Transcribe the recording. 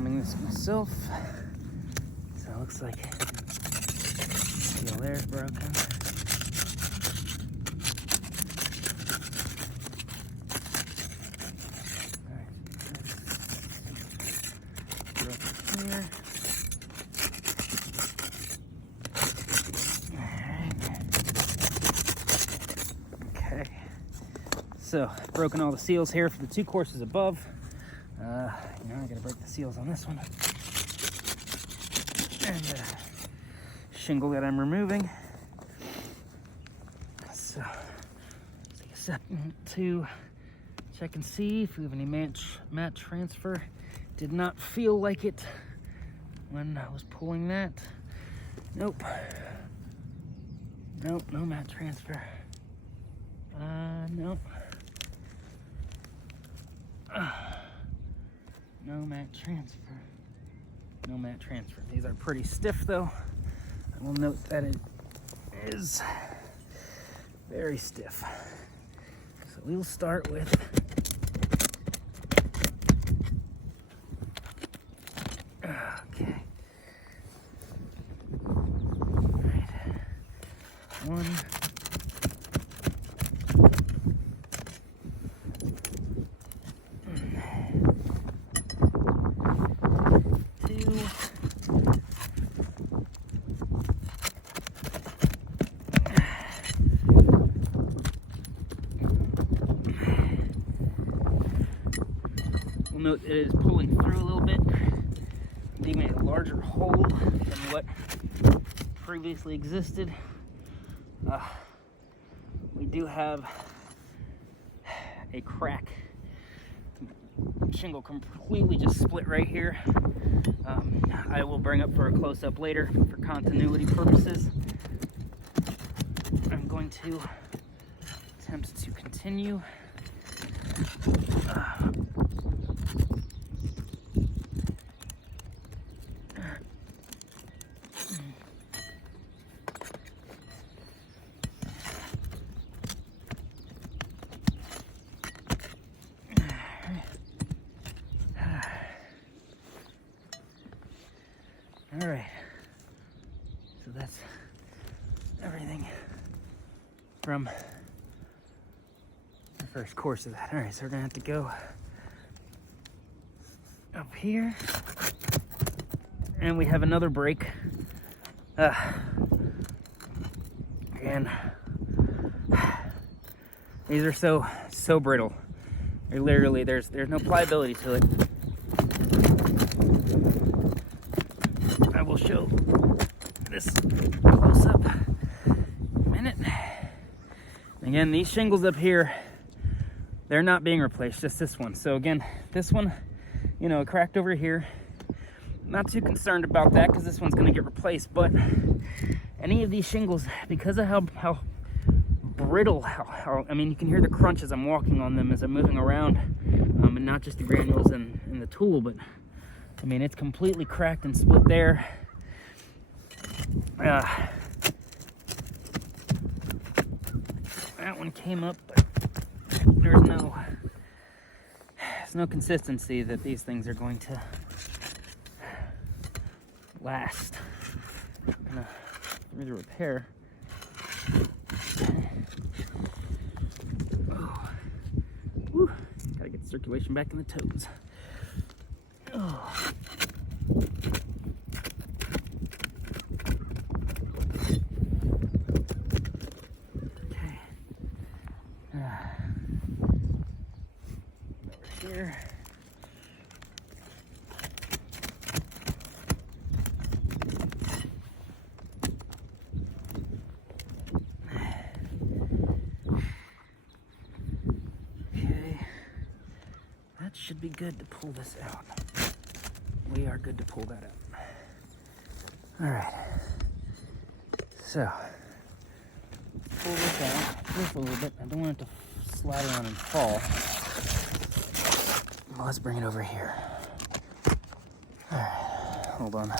filming this myself. So it looks like seal there's broken. Here. Okay, so broken all the seals here for the 2 courses above. I gotta break the seals on this one. And shingle that I'm removing. So take a second to check and see if we have any mat transfer. Did not feel like it when I was pulling that. Nope. Nope, no mat transfer. Nope. No mat transfer. No mat transfer. These are pretty stiff though. I will note that it is very stiff. So we'll start with okay. All right. 1. 2. We'll note that it is pulling through a little bit, leaving a larger hole than what previously existed. We do have a crack. The shingle completely just split right here. I will bring up for a close-up later for continuity purposes. I'm going to attempt to continue. All right, so that's everything from the first course of that. All right, so we're gonna have to go up here, and we have another break. And these are so brittle. They're literally there's no pliability to it. I will show this close up in a minute. Again, these shingles up here, they're not being replaced, just this one. So again, this one, it cracked over here. Not too concerned about that because this one's gonna get replaced, but any of these shingles, because of how brittle, I mean, you can hear the crunch as I'm walking on them as I'm moving around, and not just the granules in the tool, but I mean, it's completely cracked and split there. That one came up, but there's no consistency that these things are going to last. I'm gonna through the repair. Oh. Woo. Gotta get the circulation back in the toes. Oh. Okay. Over here. Okay. That should be good to pull this out. We are good to pull that out. All right. So, pull this out just a little bit. I don't want it to slide around and fall. Well, let's bring it over here. All right, hold on.